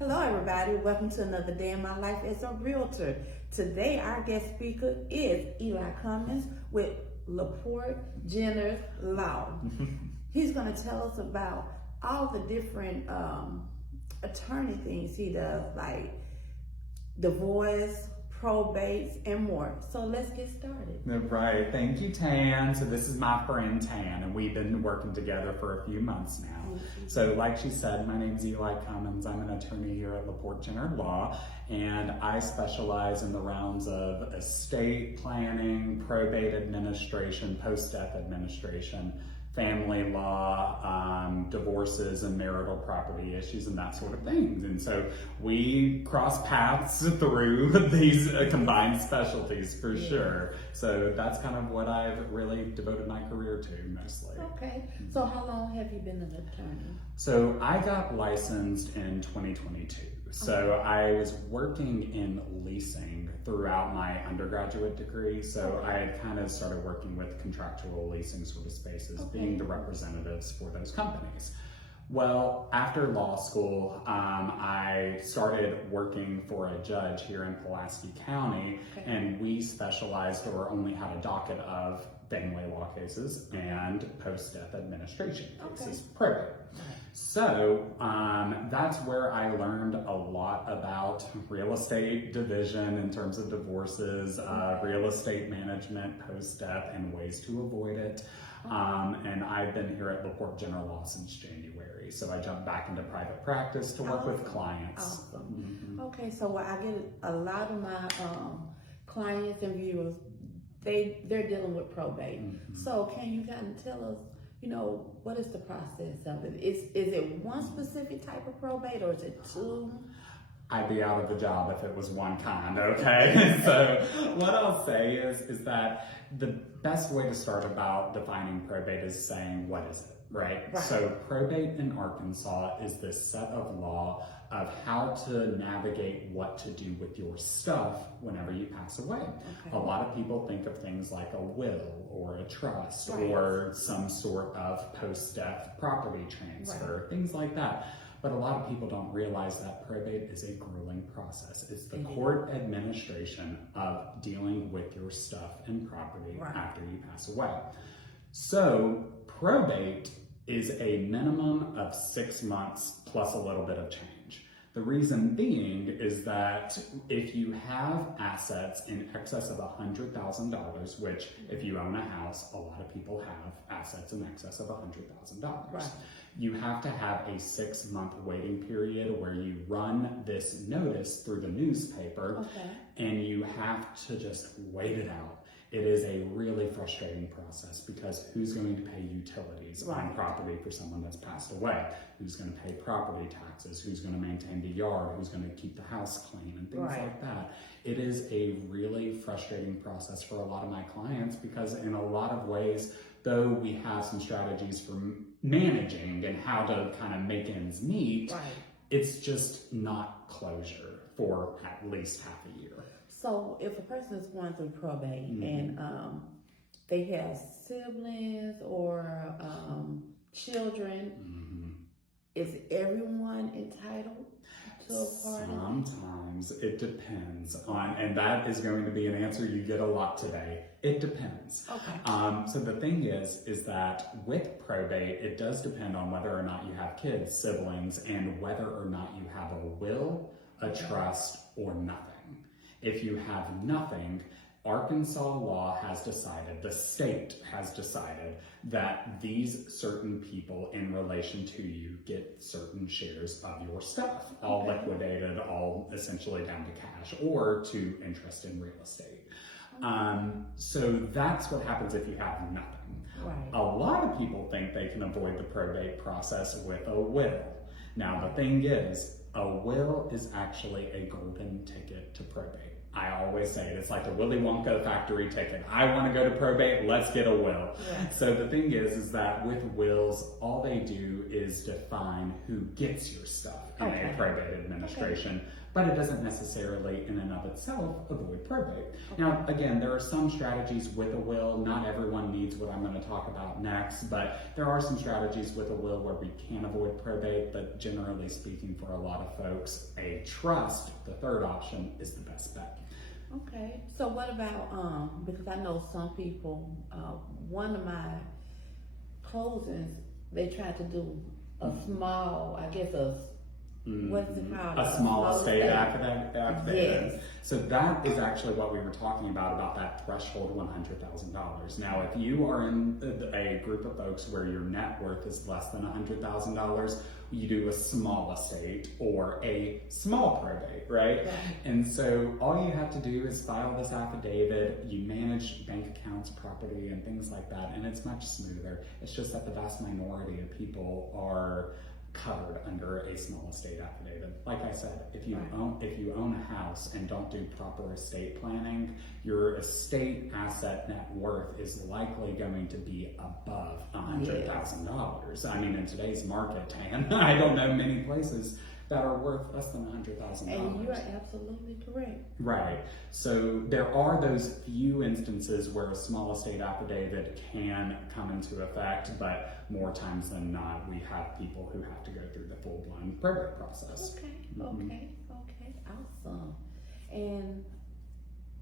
Hello everybody, welcome to another day in my life as a realtor. Today our guest speaker is Eli Cummins with LaPorte-Jenner Law. He's going to tell us about all the different attorney things he does, like divorce, probates, and more. So let's get started. Right, thank you, Tan. So this is my friend Tan, and we've been working together for a few months now. So like she said, my name is Eli Cummins. I'm an attorney here at LaPorte-Jenner Law, and I specialize in the realms of estate planning, probate administration, post-death administration, family law, divorces and marital property issues and that sort of things. And so we cross paths through these combined specialties for sure. So that's kind of what I've really devoted my career to mostly. Okay, so how long have you been an attorney? So I got licensed in 2022. So I was working in leasing throughout my undergraduate degree. So I had kind of started working with contractual leasing sort of spaces, being the representatives for those companies. Well, after law school, I started working for a judge here in Pulaski County, and we specialized or only had a docket of family law cases and post-death administration cases, probate. So that's where I learned a lot about real estate division in terms of divorces, real estate management post-death, and ways to avoid it. And I've been here at LaPorte-Jenner Law since January. So I jumped back into private practice to work with clients. Okay, so I get a lot of my clients and viewers, they're dealing with probate. So can you kind of tell us, what is the process of it? Is it one specific type of probate, or is it two? I'd be out of a job if it was one kind, okay? So what I'll say is that the best way to start about defining probate is saying, what is it, right? So probate in Arkansas is this set of law of how to navigate what to do with your stuff whenever you pass away. A lot of people think of things like a will or a trust or some sort of post-death property transfer, things like that. But a lot of people don't realize that probate is a grueling process. It's the court administration of dealing with your stuff and property after you pass away. So probate is a minimum of 6 months plus a little bit of change. The reason being is that if you have assets in excess of $100,000, which if you own a house, a lot of people have assets in excess of $100,000. You have to have a 6-month waiting period where you run this notice through the newspaper and you have to just wait it out. It is a really frustrating process because who's going to pay utilities on property for someone that's passed away? Who's going to pay property taxes? Who's going to maintain the yard? Who's going to keep the house clean and things like that? It is a really frustrating process for a lot of my clients because in a lot of ways, though we have some strategies for managing and how to kind of make ends meet, it's just not closure for at least half a year. So if a person is going through probate and they have siblings or children, is everyone entitled to a part? Sometimes it depends on, and that is going to be an answer you get a lot today. It depends. So the thing is that with probate, it does depend on whether or not you have kids, siblings, and whether or not you have a will, a trust, or nothing. If you have nothing, Arkansas law has decided, the state has decided that these certain people in relation to you get certain shares of your stuff, all liquidated, all essentially down to cash or to interest in real estate. So that's what happens if you have nothing. A lot of people think they can avoid the probate process with a will. Now the thing is, a will is actually a golden ticket to probate. I always say it. It's like the Willy Wonka factory ticket. I want to go to probate, let's get a will. So the thing is that with wills, all they do is define who gets your stuff. in Okay. a probate administration. But it doesn't necessarily, in and of itself, avoid probate. Now, again, there are some strategies with a will. Not everyone needs what I'm going to talk about next, but there are some strategies with a will where we can avoid probate. But generally speaking, for a lot of folks, a trust, the third option, is the best bet. Okay. So what about because I know some people. One of my closings, they tried to do a small, I guess what's it called? A small estate affidavit. Yes. So that is actually what we were talking about that threshold $100,000. Now, if you are in a group of folks where your net worth is less than $100,000, you do a small estate or a small probate, right? And so all you have to do is file this affidavit, you manage bank accounts, property, and things like that, and it's much smoother. It's just that the vast minority of people are covered under a small estate affidavit. Like I said, if you own a house and don't do proper estate planning, your estate asset net worth is likely going to be above $100,000. I mean, in today's market, and I don't know many places that are worth less than $100,000. And you are absolutely correct. Right. So there are those few instances where a small estate affidavit can come into effect, but more times than not, we have people who have to go through the full-blown probate process. Okay, awesome. And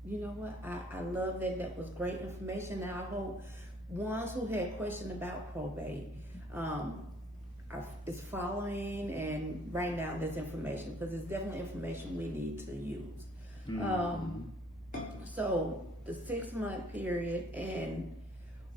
you know what? I love that. That was great information. Now I hope ones who had questions about probate is following and writing down this information, because it's definitely information we need to use. So the 6-month period, and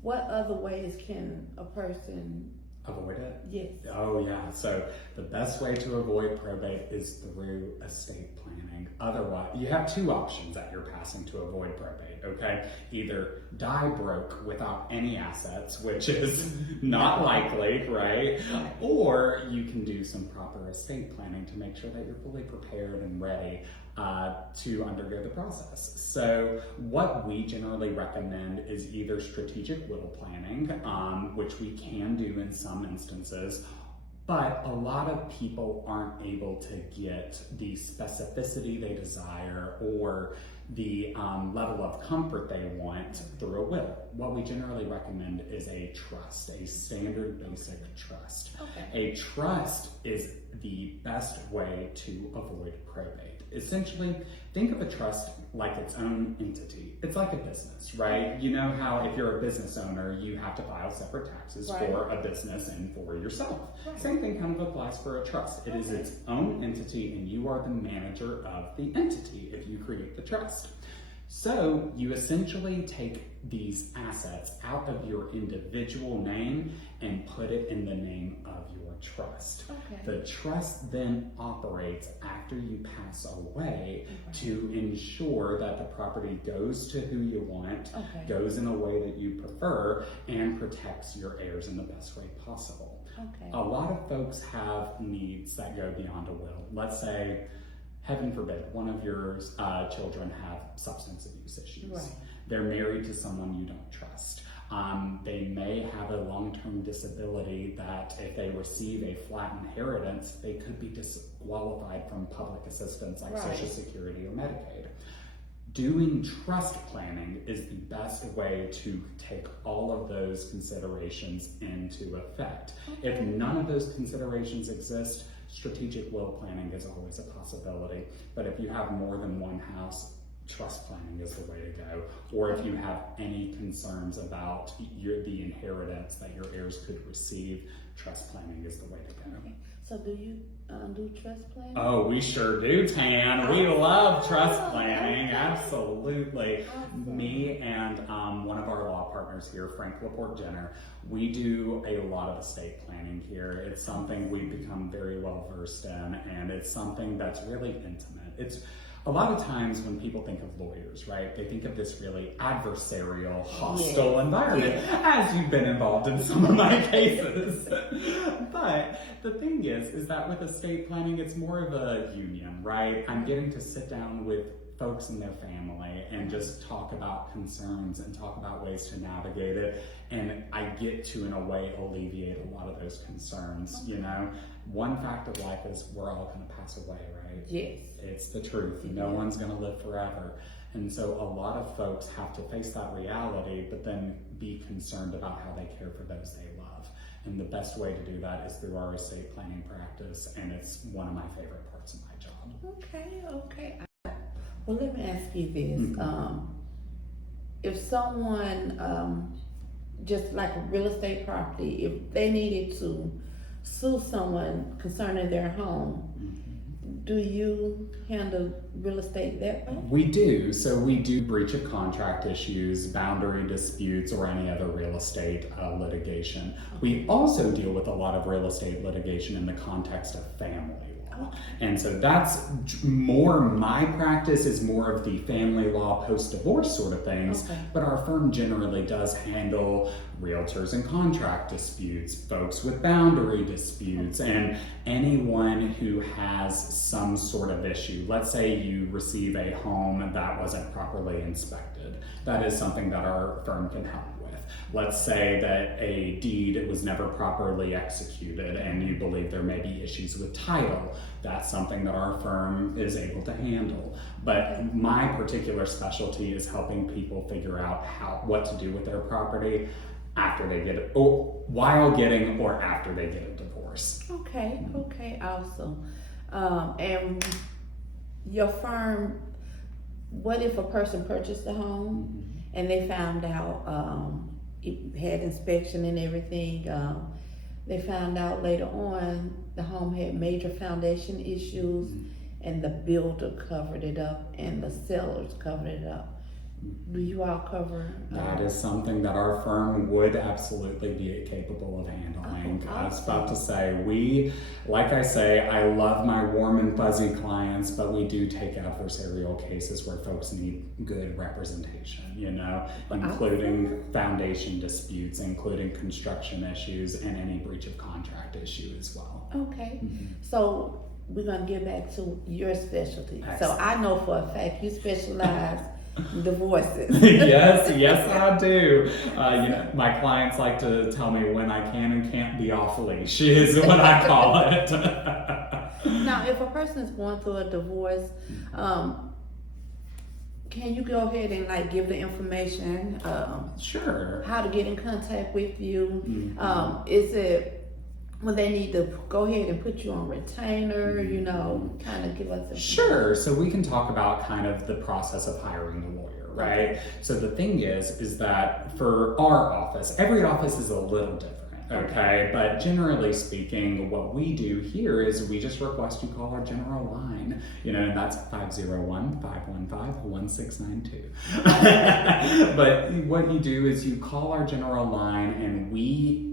what other ways can a person avoid it? Yes. Oh yeah. So the best way to avoid probate is through estate planning. Otherwise, you have two options that you're passing to avoid probate, okay? Either die broke without any assets, which is not likely, right? Or you can do some proper estate planning to make sure that you're fully prepared and ready to undergo the process. So what we generally recommend is either strategic will planning, which we can do in some instances, but a lot of people aren't able to get the specificity they desire or the level of comfort they want through a will. What we generally recommend is a trust, a standard basic trust. A trust is the best way to avoid probate. Essentially, think of a trust like its own entity. It's like a business, right? You know how if you're a business owner, you have to file separate taxes for a business and for yourself. Same thing kind of applies for a trust. It is its own entity, and you are the manager of the entity if you create the trust. So you essentially take these assets out of your individual name and put it in the name of your trust. The trust then operates after you pass away to ensure that the property goes to who you want, goes in a way that you prefer, and protects your heirs in the best way possible. A lot of folks have needs that go beyond a will. Let's say, heaven forbid, one of your children have substance abuse issues. They're married to someone you don't trust. They may have a long-term disability that if they receive a flat inheritance, they could be disqualified from public assistance like Social Security or Medicaid. Doing trust planning is the best way to take all of those considerations into effect. If none of those considerations exist, strategic will planning is always a possibility. But if you have more than one house, trust planning is the way to go. Or if you have any concerns about the inheritance that your heirs could receive, trust planning is the way to go. So do you do trust planning? Oh, we sure do, Tan. We love trust planning, absolutely. Me and one of our law partners here, LaPorte-Jenner, we do a lot of estate planning here. It's something we've become very well versed in, and it's something that's really intimate. It's a lot of times when people think of lawyers, right, they think of this really adversarial, hostile environment, as you've been involved in some of my cases. But the thing is that with estate planning, it's more of a union, right? I'm getting to sit down with folks in their family and just talk about concerns and talk about ways to navigate it. And I get to, in a way, alleviate a lot of those concerns. You know, one fact of life is we're all going to pass away, right? Yes. It's the truth. No one's going to live forever. And so a lot of folks have to face that reality, but then be concerned about how they care for those they love. And the best way to do that is through our estate planning practice, and it's one of my favorite parts of my job. Okay. Well, let me ask you this. If someone, just like a real estate property, if they needed to sue someone concerning their home, do you handle real estate that way? We do. So we do breach of contract issues, boundary disputes, or any other real estate litigation. We also deal with a lot of real estate litigation in the context of family law. And so that's more, my practice is more of the family law post-divorce sort of things, but our firm generally does handle realtors and contract disputes, folks with boundary disputes, and anyone who has some sort of issue. Let's say you receive a home that wasn't properly inspected. That is something that our firm can help with. Let's say that a deed was never properly executed and you believe there may be issues with title. That's something that our firm is able to handle. But my particular specialty is helping people figure out what to do with their property after they get it, or while getting or after they get a divorce. Okay, awesome. And your firm, what if a person purchased a home and they found out it had inspection and everything, they found out later on the home had major foundation issues and the builder covered it up and the sellers covered it up? Do you all cover? That is something that our firm would absolutely be capable of handling. I was about to say, like I say, I love my warm and fuzzy clients, but we do take adversarial cases where folks need good representation, you know, including foundation disputes, including construction issues, and any breach of contract issue as well. Okay, so we're gonna get back to your specialty. Excellent. So I know for a fact you specialize divorces. yes, I do. You know, my clients like to tell me when I can and can't be off leash is what I call it. Now, if a person is going through a divorce, can you go ahead and like give the information? Sure. How to get in contact with you? Is it? Well, they need to go ahead and put you on retainer, you know, kind of give us a... Sure. So we can talk about kind of the process of hiring a lawyer, right? So the thing is that for our office, every office is a little different. Okay, but generally speaking, what we do here is we just request you call our general line, you know, and that's 501-515-1692. But what you do is you call our general line, and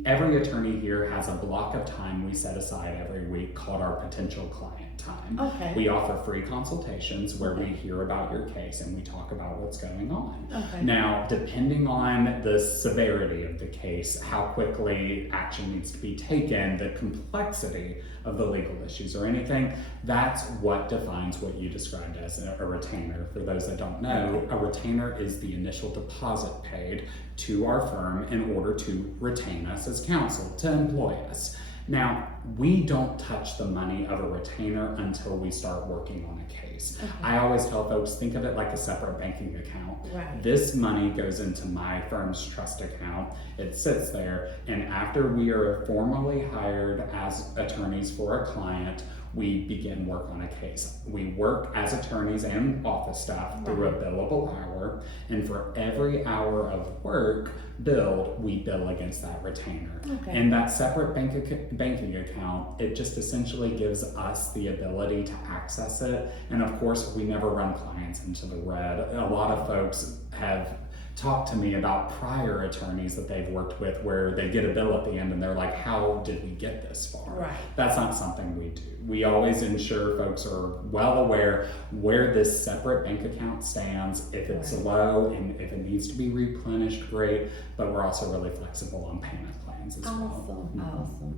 every attorney here has a block of time we set aside every week called our potential client time. Okay. We offer free consultations where we hear about your case and we talk about what's going on. Okay. Now, depending on the severity of the case, how quickly action needs to be taken, the complexity of the legal issues or anything, that's what defines what you described as a retainer. For those that don't know, a retainer is the initial deposit paid to our firm in order to retain us as counsel, to employ us. Now, we don't touch the money of a retainer until we start working on a case. I always tell folks, think of it like a separate banking account. Right. This money goes into my firm's trust account. It sits there, and after we are formally hired as attorneys for a client, we begin work on a case. We work as attorneys and office staff through a billable hour, and for every hour of work billed, we bill against that retainer. And that separate banking account, it just essentially gives us the ability to access it. And of course, we never run clients into the red. A lot of folks have talked to me about prior attorneys that they've worked with where they get a bill at the end and they're like, how did we get this far? Right. That's not something we do. We always ensure folks are well aware where this separate bank account stands. If it's low and if it needs to be replenished, great, but we're also really flexible on payment plans as well.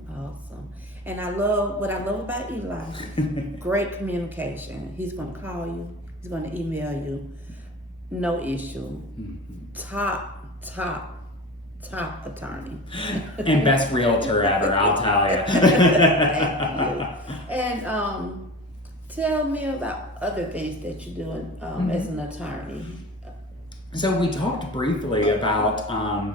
Awesome. And what I love about Eli, great communication. He's gonna call you, he's He's going to email you. No issue. Top attorney. And best realtor ever, I'll tell you. Thank you. And tell me about other things that you're doing as an attorney. So we talked briefly about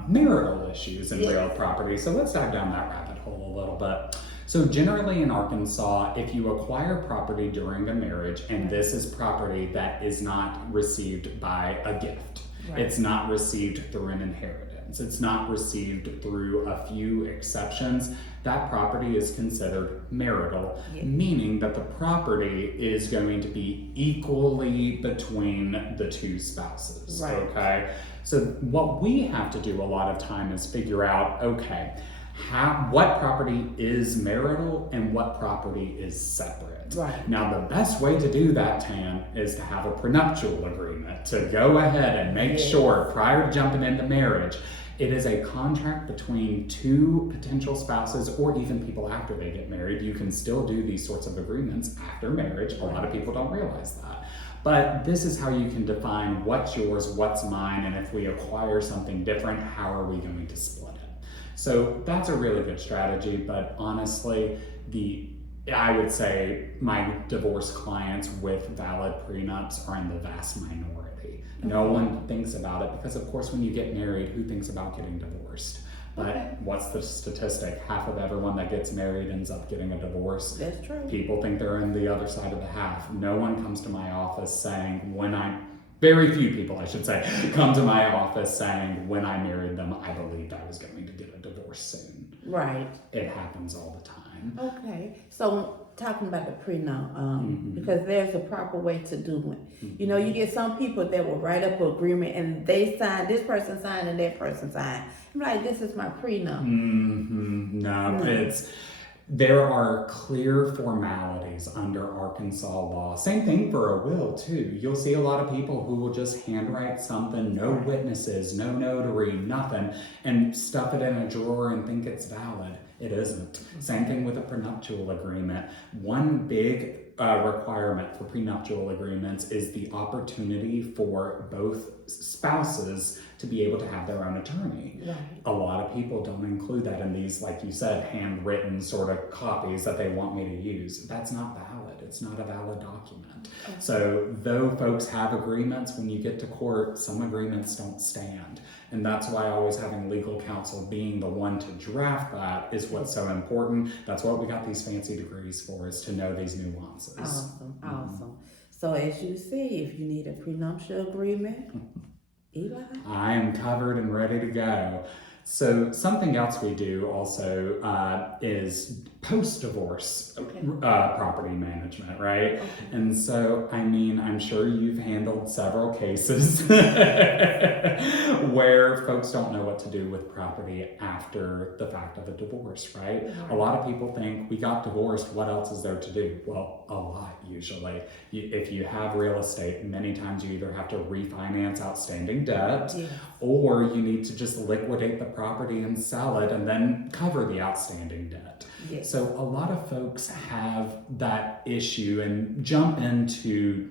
marital issues in real property. So let's dive down that rabbit hole a little bit. So generally in Arkansas, if you acquire property during a marriage, and this is property that is not received by a gift, it's not received through an inheritance, it's not received through a few exceptions, that property is considered marital, meaning that the property is going to be equally between the two spouses, okay? So what we have to do a lot of time is figure out, okay, what property is marital and what property is separate. Now the best way to do that, Tan, is to have a prenuptial agreement, to go ahead and make sure prior to jumping into marriage, it is a contract between two potential spouses or even people after they get married. You can still do these sorts of agreements after marriage. A lot of people don't realize that. But this is how you can define what's yours, what's mine, and if we acquire something different, how are we going to split it? So that's a really good strategy, but honestly, I would say my divorce clients with valid prenups are in the vast minority. No one thinks about it because, of course, when you get married, who thinks about getting divorced? But what's the statistic? Half of everyone that gets married ends up getting a divorce. That's true. People think they're in the other side of the half. No one comes to my office saying, very few people, I should say, come to my office saying, when I married them, I believed I was going to get a divorce soon. Right. It happens all the time. Okay. So talking about the prenup, because there's a proper way to do it. You know, you get some people that will write up an agreement and they sign, this person signed and that person signed. I'm like, this is my prenup. No, there are clear formalities under Arkansas law. Same thing for a will too. You'll see a lot of people who will just handwrite something, no witnesses, no notary, nothing, and stuff it in a drawer and think it's valid. It isn't. Same thing with a prenuptial agreement. One big requirement for prenuptial agreements is the opportunity for both spouses to be able to have their own attorney. A lot of people don't include that in these, like you said, handwritten sort of copies that they want me to use. That's not valid. It's not a valid document. So though folks have agreements, when you get to court, some agreements don't stand. And that's why always having legal counsel being the one to draft that is what's so important. That's what we got these fancy degrees for, is to know these nuances. Awesome. So as you see, if you need a prenuptial agreement, Eli? I am covered and ready to go. So something else we do also is post-divorce property management, right? And so, I mean, I'm sure you've handled several cases where folks don't know what to do with property after the fact of a divorce, right? A lot of people think, we got divorced, what else is there to do? Well, a lot usually. If you have real estate, many times you either have to refinance outstanding debt, or you need to just liquidate the property and sell it and then cover the outstanding debt. So a lot of folks have that issue and jump into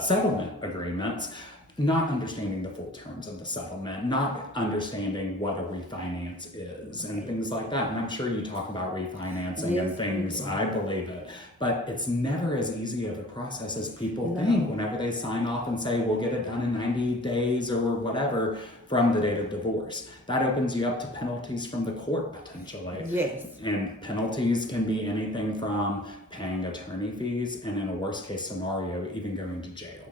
settlement agreements, not understanding the full terms of the settlement, not understanding what a refinance is and things like that. And I'm sure you talk about refinancing and things, I believe it. But it's never as easy of a process as people think whenever they sign off and say, we'll get it done in 90 days or whatever from the date of divorce. That opens you up to penalties from the court potentially. And penalties can be anything from paying attorney fees and, in a worst case scenario, even going to jail.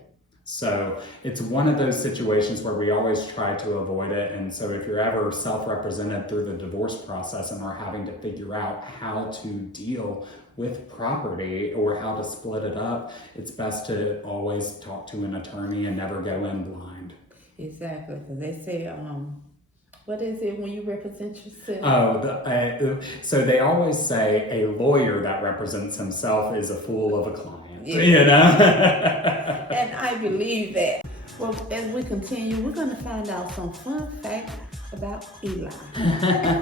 So it's one of those situations where we always try to avoid it. And so if you're ever self-represented through the divorce process and are having to figure out how to deal with property or how to split it up, it's best to always talk to an attorney and never go in blind. Exactly, because they say, what is it when you represent yourself? So they always say a lawyer that represents himself is a fool of a client, you know? And I believe that. Well, as we continue, we're going to find out some fun facts about Eli.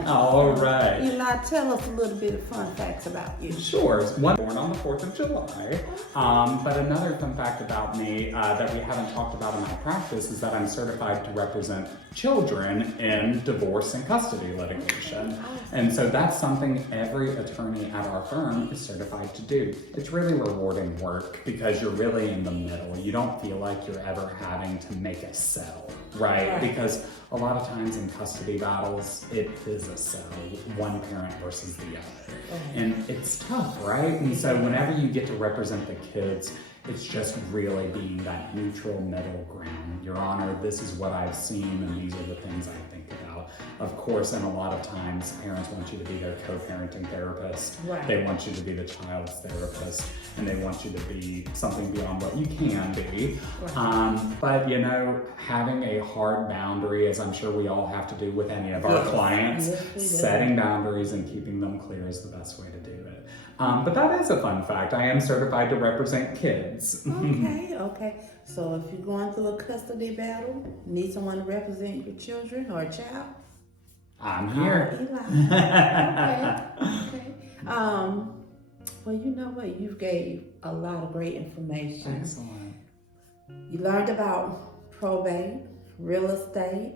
All right. Eli, tell us a little bit of fun facts about you. Sure. One born on the 4th of July. But another fun fact about me that we haven't talked about in my practice is that I'm certified to represent children in divorce and custody litigation. And so that's something every attorney at our firm is certified to do. It's really rewarding work because you're really in the middle. You don't feel like you're ever having to make a sell, right? Because a lot of times in custody battles, it is a sell, one parent versus the other. And it's tough, right? And so whenever you get to represent the kids, it's just really being that neutral middle ground. Your Honor, this is what I've seen and these are the things I think about. Of course, and a lot of times parents want you to be their co-parenting therapist. They want you to be the child's therapist, and they want you to be something beyond what you can be. But you know, having a hard boundary, as I'm sure we all have to do with any of our clients, setting boundaries and keeping them clear is the best way to do it. But that is a fun fact. I am certified to represent kids. Okay. So if you're going through a custody battle, need someone to represent your children or a child? I'm here. Okay. Well, you know what? You gave a lot of great information. Excellent. You learned about probate, real estate,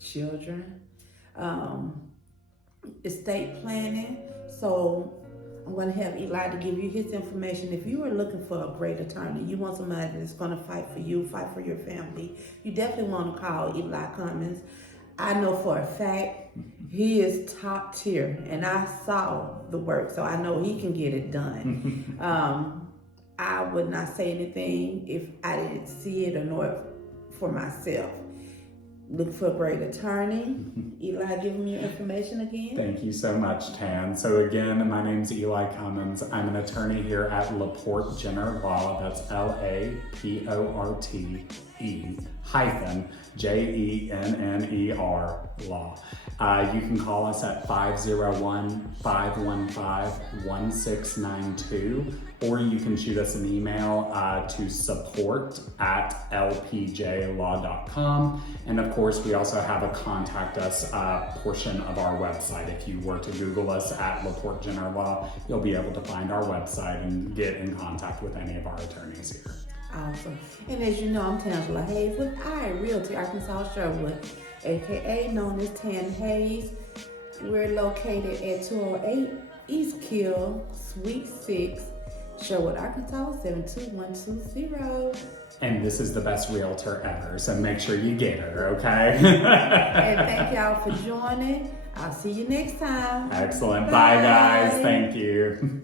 children, estate planning. So I'm going to have Eli to give you his information. If you are looking for a great attorney, you want somebody that's going to fight for you, fight for your family, you definitely want to call Eli Cummins. I know for a fact he is top tier, and I saw the work, so I know he can get it done. I would not say anything if I didn't see it or know it for myself. Look for a great attorney. Eli, give me your information again. Thank you so much, Tan. So again, my name's Eli Cummins. I'm an attorney here at LaPorte-Jenner Law. That's LaPorte-Jenner Law. You can call us at 501-515-1692, or you can shoot us an email to support@lpjlaw.com. And of course, we also have a contact us portion of our website. If you were to Google us at LaPorte-Jenner Law, you'll be able to find our website and get in contact with any of our attorneys here. Awesome. And as you know, I'm Tangela Hayes with Realtor, Arkansas, Sherwood, aka known as Tan Hayes. We're located at 208 East Kill, Suite 6, Sherwood, Arkansas, 72120. And this is the best realtor ever, so make sure you get her, okay? And thank y'all for joining. I'll see you next time. Excellent. Bye guys. Thank you.